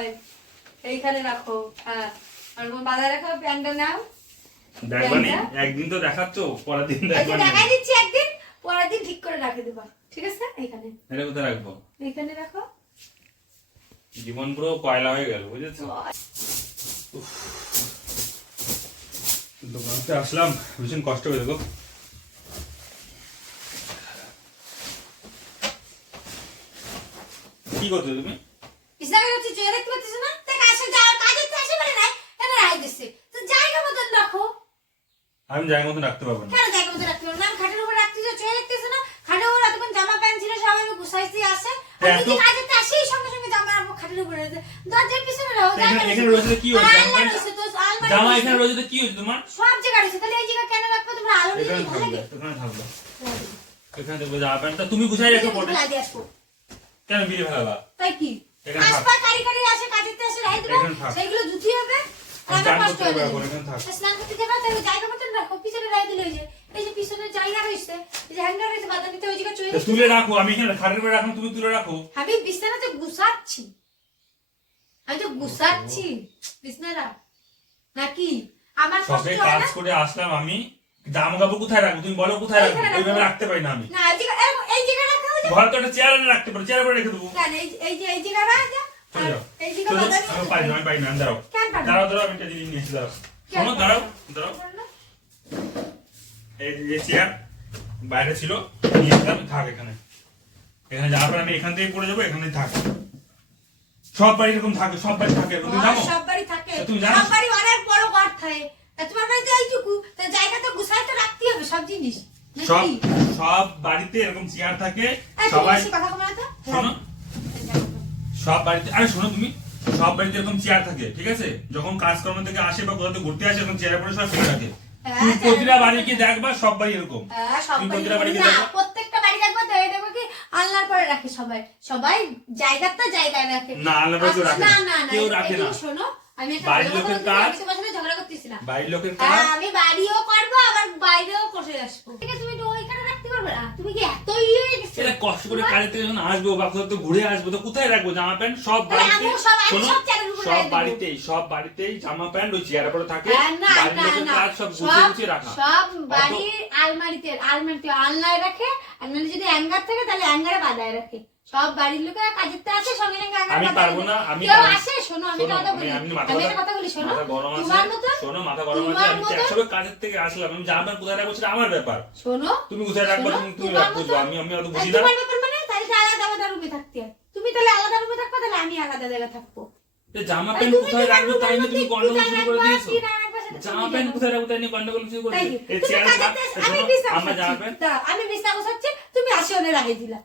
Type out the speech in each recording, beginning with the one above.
হয়। এইখানে রাখো। হ্যাঁ। আর তোমার রাখো প্যান্টটা নাও। দেখবানি একদিন তো দেখাচ্ছ পরের দিন দেখবানি দেখাই দিচ্ছি একদিন পরের দিন ঠিক করে রাখে দেবা। ঠিক আছে? এইখানে। এটা কোথায় রাখব? এইখানে রাখো। জীবন পুরো কয়লা হয়ে গেল বুঝেছ? দোকানতে আসলাম ভীষণ কষ্ট হয়ে দেখো কি করছ তুমি? চুয়ে দেখতে পাচ্ছিস না? তা কাছে যা কাজের তো আসে বলে নাই কেন রাই দিছে। তো জায়গা মতন রাখো। আমি জায়গা মতো রাখতে পারব না। কেন জায়গা মতন রাখতে পারো না? খাটের উপর রাখতে যে চুয়ে দেখতেছ না? খাটের উপর এতক্ষণ জামা প্যান্ট ছিল সব আমি গুছাইছি আসে। এত- যদি কাজের তো আসেই সঙ্গে সঙ্গে জামা আর খাটের উপরে। রেখে দরজার পিছনে রাখো এখানে- রয়েছে কি হয়েছে? জামা-। এখানে রয়েছে তো কি হয়েছে তোমার? সব জায়গা রয়েছে। তাহলে এই জায়গা কেন রাখব? তোমরা আলো নিয়ে এখানে ভালো থাকবে লাগে এখানে থাকবে। এখানে দেখব জামা প্যান্টটা তুমি গুছাই রেখো পরে আসব কেন বিলে ফেলালা তাই কি? এখানে থাক। আসবা কারি কারি আসে কাজের আসে রাই দেবো এখানে ধুতি হবে আর আমি কষ্ট হবে পারব না, এখানে থাক। স্নান করতে যাবা তাহলে জায়গা মতন রাখো পিছনে রাই দিলে ওই যে। এই যে পিছনে জায়গা রয়েছে এই যে হ্যাঙ্গার রয়েছে বাদামিতে ওই জায়গা চলে তুলে রাখো আমি এখানে খাটের উপরে রাখো তুমি তুলে রাখো। আমি বিছানাতে গুছাচ্ছি। আমি তো গুছাচ্ছি বিছানাটা। নাকি? আমার কষ্ট কাজ করে আসলাম আমি। জামা কাপড় কোথায় রাখব? তুমি বলো কোথায় রাখব? ওইভাবে রাখতে পারি না আমি। না এই জায়গা এরকম এই জায়গা রাখা হয়ে যাবে ঘরে তো একটা চেয়ার এনে রাখতে পারো চেয়ার রেখে দেবো। এই যে এই জায়গা রাখা এই জায়গা আমি পারি না আমি পারি না দাঁড়াও। কেন পারবে না? দাঁড়াও দাঁড়াও আমি একটা জিনিস নিয়ে এসে দাঁড়াও। শোনো দাঁড়াও দাঁড়াও। এই যে চেয়ার বাইরে ছিল নিয়ে এসলাম থাক এখানে। এখানে যাওয়ার পর আমি এখান থেকে পড়ে যাব এখানেই থাক। সব বাড়ি এরকম থাকে সব বাড়ি থাকে তুমি জানো? সব বাড়ি থাকে। তুমি জানো? সব বাড়ি অনেক বড় ঘর থাকে। তোমার বাড়িতে এইটুকু তা জায়গা তো গুছাই তো রাখতে হবে সব জিনিস নাকি? সব সব বাড়িতে এরকম চেয়ার থাকে সবাই? শোনো। সব বাড়িতে আরে শোনো তুমি সব বাড়িতে এরকম চেয়ার থাকে ঠিক আছে? যখন কাজকর্ম থেকে আসে বা কোথাও ঘুরতে আসে এখন চেয়ারে পরে সব ফেলে রাখে হ্যাঁ, তুমি প্রতিটা বাড়ি ফেলে কি দেখবা? সব বাড়ি এরকম। হ্যাঁ, তুমি প্রতিটা বাড়ি কি দেখবা? প্রত্যেকটা বাড়ি দেখব তো এটা কি? আলনার পরে রাখে সবাই। সবাই জায়গার তো জায়গায় রাখে। না, আলনার পরে রাখে না। না। কেউ রাখে না। শোনো আমি বাড়ির লোকের কাজ- ঝগড়া বাড়ির লোকের হ্যাঁ, কাজ আমি বাড়িও করব আবার বাইরেও করে আসব। ঠিক আছে তুমি কি এত ইয়ে হয়ে গেছো এটা কষ্ট করে থেকে যখন আসবে বা কোথাও তো ঘুরে আসবে তো কোথায় রাখব জামা প্যান্ট সব বাড়িতে সব- শোনো। বাড়িতেই সব বাড়িতেই জামা প্যান্ট ওই চেয়ারের পরে থাকে হ্যাঁ। কাজ সব গুছিয়ে গুছিয়ে রাখা সব বাড়ির আলমারিতে আলমারিতে আলনায় রাখে আর যদি অ্যাঙ্গার থাকে তাহলে অ্যাঙ্গারে বাঁধায় রাখে সব বাড়ির লোকেরা কাজের তো আছে সঙ্গে সঙ্গে আমি পারব। না, আমি কেউ আসে শোনো আমি কথা বলি। আমি একটা কথা বলি শোনো। তোমার মতন শোনো মাথা গরম আছে। আমি কাজের থেকে আসলাম। আমি কোথায় রাখব সেটা আমার ব্যাপার। শোনো তুমি কোথায় রাখবা তুমি তুমি রাখব আমি আমি অত বুঝি না। তোমার ব্যাপার মানে তাহলে আলাদা আলাদা রুমে থাকতে তুমি তাহলে আলাদা রুমে থাকবে তাহলে আমি আলাদা জায়গায় থাকব। জামা প্যান্ট কোথায় রাখব তাই নিয়ে তুমি গন্ডগোল শুরু করে দিয়েছ? না জামা প্যান্ট কোথায় রাখব তাই নিয়ে গন্ডগোল শুরু করে দিয়েছ? আমি জামা প্যান্ট আমি বিছানা গোছাচ্ছি, তুমি আসে ওনে রাখিয়ে দিলা।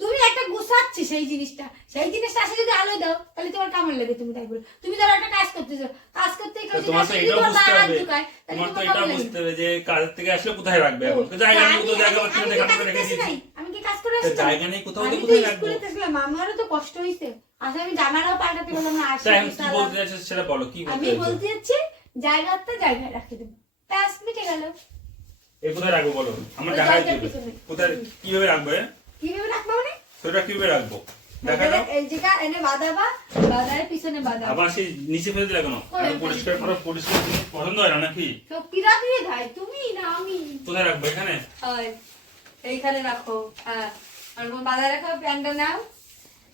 তুমি একটা গুছাচ্ছি সেই জিনিসটা। সেই জিনিসটা আসে যদি আলোয় দাও তাহলে তোমার কেমন লাগে তুমি তাই বলো। তুমি ধরো একটা কাজ করতেছো। কাজ করতে কেউ তোমার তো যদি বুঝতে হবে। তোমার তো এটা বুঝতে হবে যে কাজের থেকে আসলে কোথায় রাখবে? এখন জায়গা নেই কোথাও জায়গা পাচ্ছি না আমি দেখে রেখে কাজে দিয়েছি নাই? আমি কি কাজ করে আসছি? জায়গা নেই কোথাও তো আমি তো রাখব? স্কুলে আমারও তো কষ্ট হয়েছে আসলে আমি জামাটাও পাল্টাতে বললাম না কি বলতে চাইছো সেটা বলো কি বলতে আমি বলতে যাচ্ছি জায়গার তো জায়গায় রাখে দেবো। ব্যাস মিটে গেল। এ কোথায় রাখব বলো? আমার জায়গায়। কোথায় কীভাবে রাখব কীভাবে রাখব? দেখা এখানে দাও। এই জায়গা এনে বাঁধাবা বাঁধার পিছনে বাঁধাবা। আবার সেই নিচে ফেলে দিলে কেন? পরিষ্কার করো পরিষ্কার পছন্দ হয় না নাকি? তো কিরা দিয়ে খায় তুমি না আমি। কোথায় রাখব এখানে? এইখানে রাখো হ্যাঁ। আর রাখো প্যান্টটা নাও।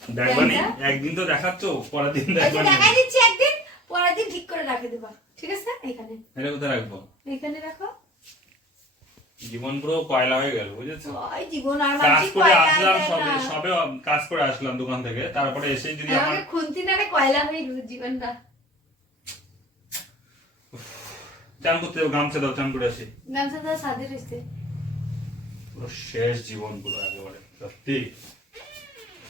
দেখবানি একদিন তো দেখাচ্ছ পরের দিন দেখবানি দিচ্ছি একদিন পরের দিন ঠিক করে রাখে দেবা। ঠিক আছে? এখানে এটা কোথায় রাখব? এখানে রাখো। জীবন পুরো কয়লা হয়ে গেল বুঝেছ? জীবন আর কাজ করে আসলাম সবে সবে কাজ করে আসলাম দোকান থেকে তারপরে এসে যদি আমার খুনতি নাড়ে কয়লা হয়ে গেল জীবনটা। চান করতে গামছা দাও চান করে আসি। গামছা দাও সাদে রয়েছে পুরো শেষ জীবন পুরো একেবারে সত্যি।